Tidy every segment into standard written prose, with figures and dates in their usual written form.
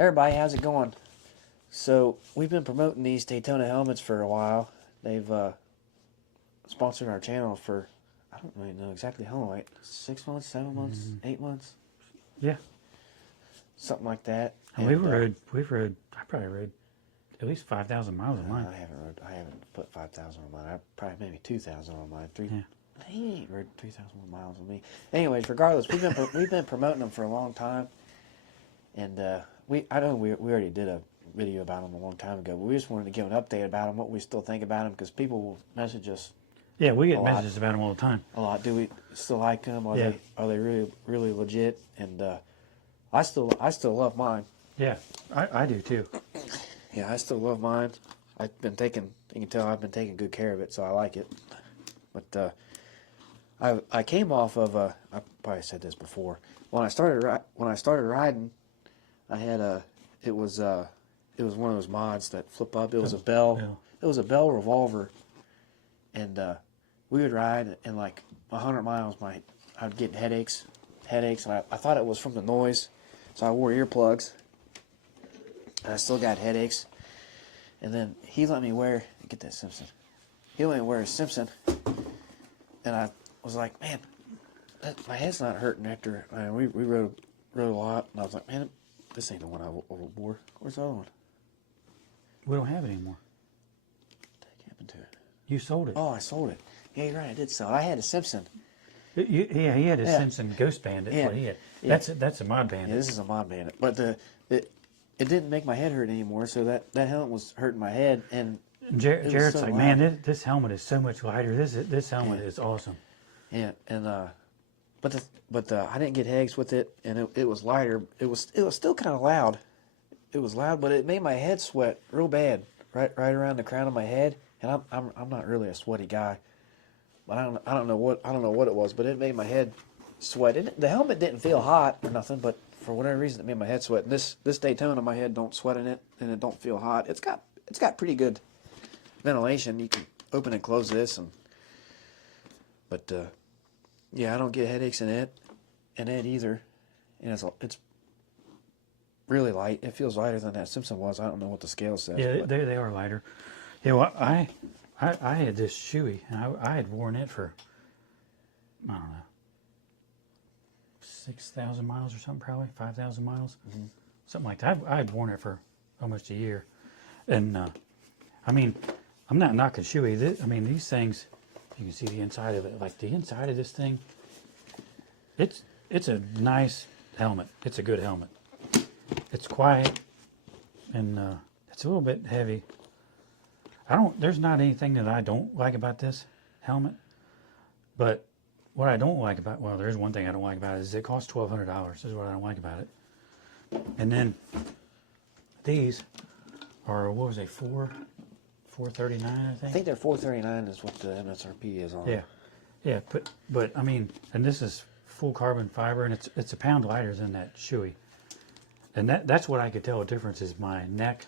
Everybody, how's it going? So we've been promoting these Daytona helmets for a while. They've sponsored our channel for I don't really know exactly how long, like 6 months, 7 months, 8 months, Yeah. something like that. And I probably rode at least 5,000 miles on mine. I haven't put 5,000 on mine. I probably maybe 2,000 on mine. Yeah. He ain't rode 3,000 miles on me. Anyways, regardless, we've been promoting them for a long time, and I know we already did a video about them a long time ago, but we just wanted to give an update about them, what we still think about them, because people will message us Yeah, we get messages about them all the time. a lot. Do we still like them? Are Yeah. they really legit? And I still love mine. Yeah, I do too. Yeah, I still love mine. I've been taking, you can tell I've been taking good care of it, so I like it. But I came off of I probably said this before. When I started riding, I had it was one of those mods that flip up. It was a Bell. Bell. It was a Bell revolver, and we would ride, and like 100 miles, I'd get headaches, and I thought it was from the noise, so I wore earplugs, and I still got headaches. And then he let me wear, get that Simpson. He let me wear a Simpson, and I was like, man, my head's not hurting after. We rode a lot, and I was like, man, this ain't the one I wore. Where's the other one? We don't have it anymore. What the heck happened to it? You sold it. Oh, I sold it. Yeah, you're right. I did sell it. I had a Simpson. Yeah, he had a Yeah. Simpson Ghost Bandit. Yeah. What he had. Yeah. That's a mod Yeah, bandit. this is a mod bandit. But it didn't make my head hurt anymore, so that helmet was hurting my head. And Jared's so like, loud. man, this helmet is so much lighter. This helmet is awesome. yeah, and but I didn't get headaches with it, and it was lighter. It was still kind of loud. It was loud, but it made my head sweat real bad, right around the crown of my head. And I'm not really a sweaty guy, but I don't know what it was, but it made my head sweat. The helmet didn't feel hot or nothing, but for whatever reason, it made my head sweat. And this Daytona, my head don't sweat in it, and it don't feel hot. It's got pretty good ventilation. You can open and close this, but yeah, I don't get headaches in it either, and it's really light. It feels lighter than that Simpson was. I don't know what the scale says. Yeah, but they are lighter. Yeah, well, I had this shoey, and I had worn it for, I don't know, 6,000 miles or something, probably 5,000 miles, something like that. I had worn it for almost a year, and I mean, I'm not knocking shoey. I mean, these things, you can see the inside of it. Like the inside of this thing, it's a nice helmet. It's a good helmet. It's quiet, and it's a little bit heavy. There's not anything that I don't like about this helmet, but what I don't like about, well, there's one thing I don't like about it is it costs $1,200. This is what I don't like about it. And then these are, what was they, $439, I think? I think they're $439 is what the MSRP is on. Yeah, yeah, but I mean, and this is full carbon fiber, and it's a pound lighter than that shoey. And that's what I could tell a difference is my neck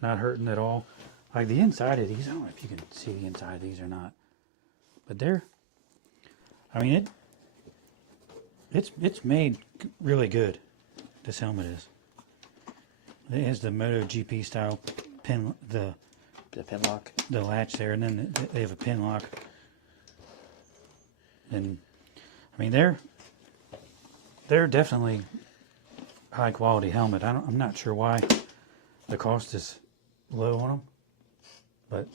not hurting at all. Like the inside of these, I don't know if you can see the inside of these or not, but I mean it's made really good. This helmet is. It has the MotoGP style pin, the pin lock, the latch there, and then they have a pin lock. And I mean they're definitely high quality helmet. I'm not sure why the cost is low on them, but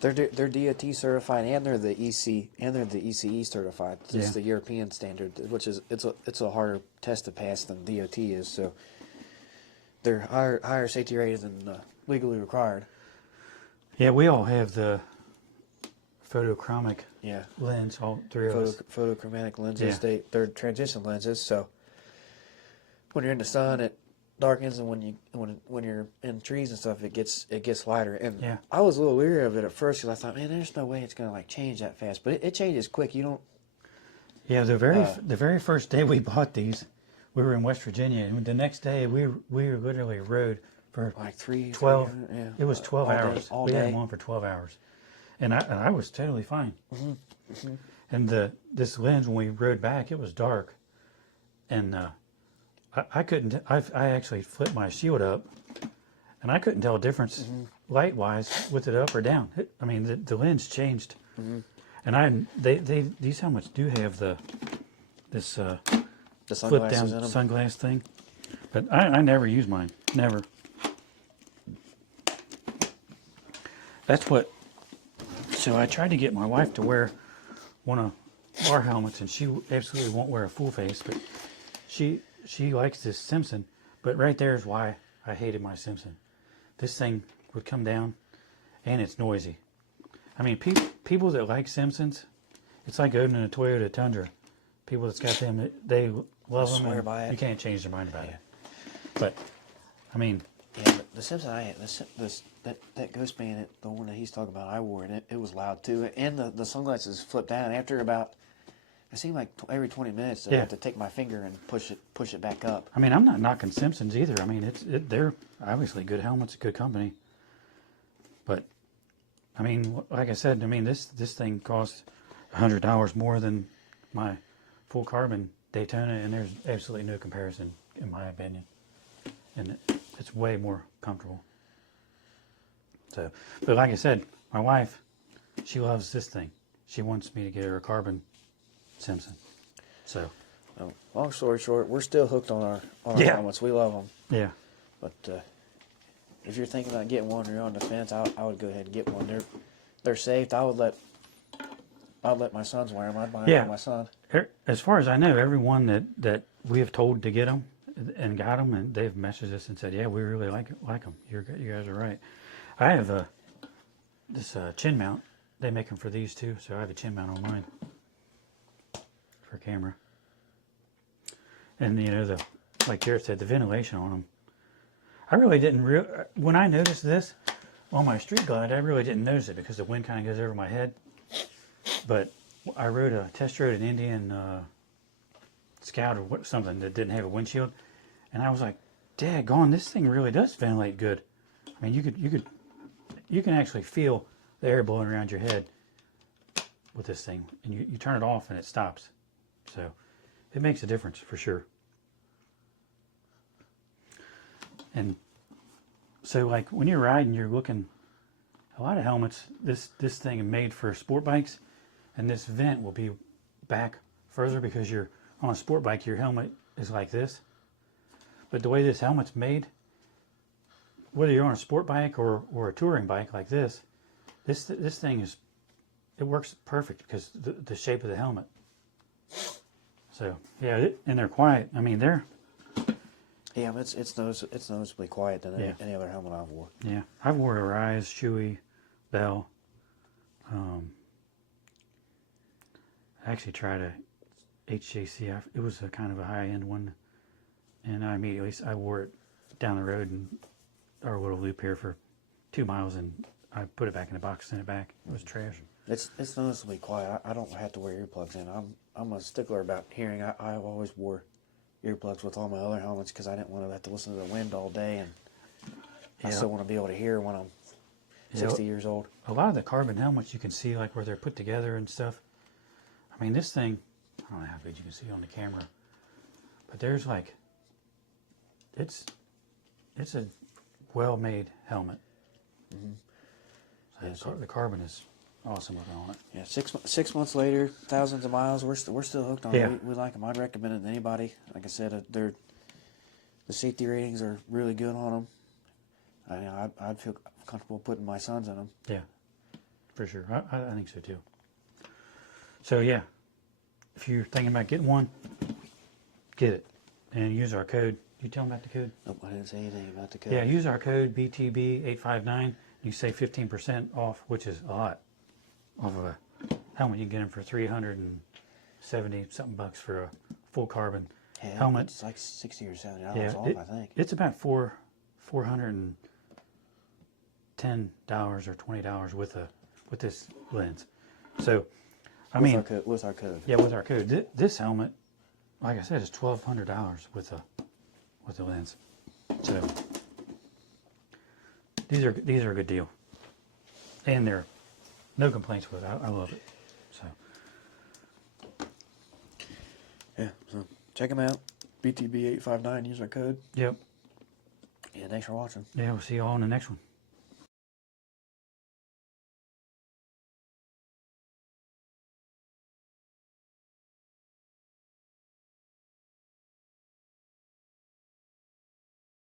they're DOT certified, and they're the ECE certified. This is the European standard, which is it's a harder test to pass than DOT is. So they're higher safety rated than legally required. yeah, we all have the photochromic Yeah, lens, all three of us. photochromatic lenses. Yeah. They're transition lenses. So when you're in the sun, it darkens, and when you're in trees and stuff, it gets lighter. And Yeah. I was a little leery of it at first because I thought, man, there's no way it's gonna like change that fast. But it changes quick. You don't. Yeah, the very first day we bought these, we were in West Virginia, and the next day we literally rode for Like 12. Yeah. It was 12 all day, hours. all We had day. them on for 12 hours, and I was totally fine. And this lens, when we rode back, it was dark, and I couldn't. I actually flipped my shield up, and I couldn't tell a difference light wise with it up or down. I mean, the lens changed, and these helmets do have this The flip sunglasses down in them. sunglass thing, but I never use mine. Never. That's what. So I tried to get my wife to wear one of our helmets, and she absolutely won't wear a full face, but she likes this Simpson. But right there is why I hated my Simpson. This thing would come down, and it's noisy. I mean, people that like Simpsons, it's like owning a Toyota Tundra. People that's got them, they love them. Swear And by it. You can't change their mind about it. But I mean, Yeah, the Simpson I had, that Ghost Band, the one that he's talking about, I wore it. It was loud too, and the sunglasses flipped down after about. It seemed like every 20 minutes I Yeah. had to take my finger and push it back up. I mean, I'm not knocking Simpsons either. I mean, they're obviously good helmets, good company. But I mean, like I said, I mean this thing cost $100 more than my full carbon Daytona, and there's absolutely no comparison in my opinion. And it's way more comfortable. So, but like I said, my wife, she loves this thing. She wants me to get her a carbon Simpson. So, Long story short, we're still hooked on our Yeah. helmets. We love them. yeah. But if you're thinking about getting one or you're on the fence, I would go ahead and get one. They're safe. I'd let my sons wear them. I'd buy them Yeah. for my son. As far as I know, everyone that we have told to get them and got them, and they've messaged us and said, "Yeah, we really like them. You guys are right." I have this chin mount. They make them for these too, so I have a chin mount on mine for camera. And you know, like Jared said, the ventilation on them. I really didn't when I noticed this on my Street Glide, I really didn't notice it because the wind kind of goes over my head. But I test rode an Indian Scout or something that didn't have a windshield, and I was like, "Daggone, this thing really does ventilate good." I mean, you can actually feel the air blowing around your head with this thing, and you turn it off and it stops. So it makes a difference for sure. And so, like when you're riding, you're looking. A lot of helmets, this thing is made for sport bikes, and this vent will be back further because you're on a sport bike. Your helmet is like this, but the way this helmet's made, whether you're on a sport bike or a touring bike like this thing it works perfect because the shape of the helmet. So yeah, and they're quiet. I mean, Yeah, but it's noticeably quiet than any other helmet I've wore. yeah. I've wore a Rise, Shoei, Bell. I actually tried a HJC. It was a kind of a high-end one, and I wore it down the road in our little loop here for 2 miles, and I put it back in the box, sent it back. It was trash. It's noticeably quiet. I don't have to wear earplugs in. I'm a stickler about hearing. I always wore earplugs with all my other helmets because I didn't want to have to listen to the wind all day, and I still want to be able to hear when I'm 60 years old. A lot of the carbon helmets you can see like where they're put together and stuff. I mean, this thing, I don't know how good you can see on the camera, but there's like, it's a well-made helmet. Yeah, So the carbon is awesome looking on it. Yeah, 6 months later, thousands of miles, we're still hooked on Yeah. it. We like them. I'd recommend it to anybody. Like I said, the safety ratings are really good on them. I'd feel comfortable putting my sons in them. Yeah, for sure. I think so too. So yeah, if you're thinking about getting one, get it and use our code. You tell them about the code? Nope, I didn't say anything about the code. Yeah, use our code BTB859. You save 15% off, which is a lot of a helmet. You can get them for $370 something bucks for a full carbon helmet. It's like $60 or $70 off, I think. It's about $410 or $20 with this lens. So, With our code. yeah, with our code, this helmet, like I said, is $1,200 with the lens. So these are a good deal, and they're no complaints with it. I love it. So Yeah, so check them out. BTB859. Use our code. Yep. Yeah, thanks for watching. Yeah, we'll see you all in the next one.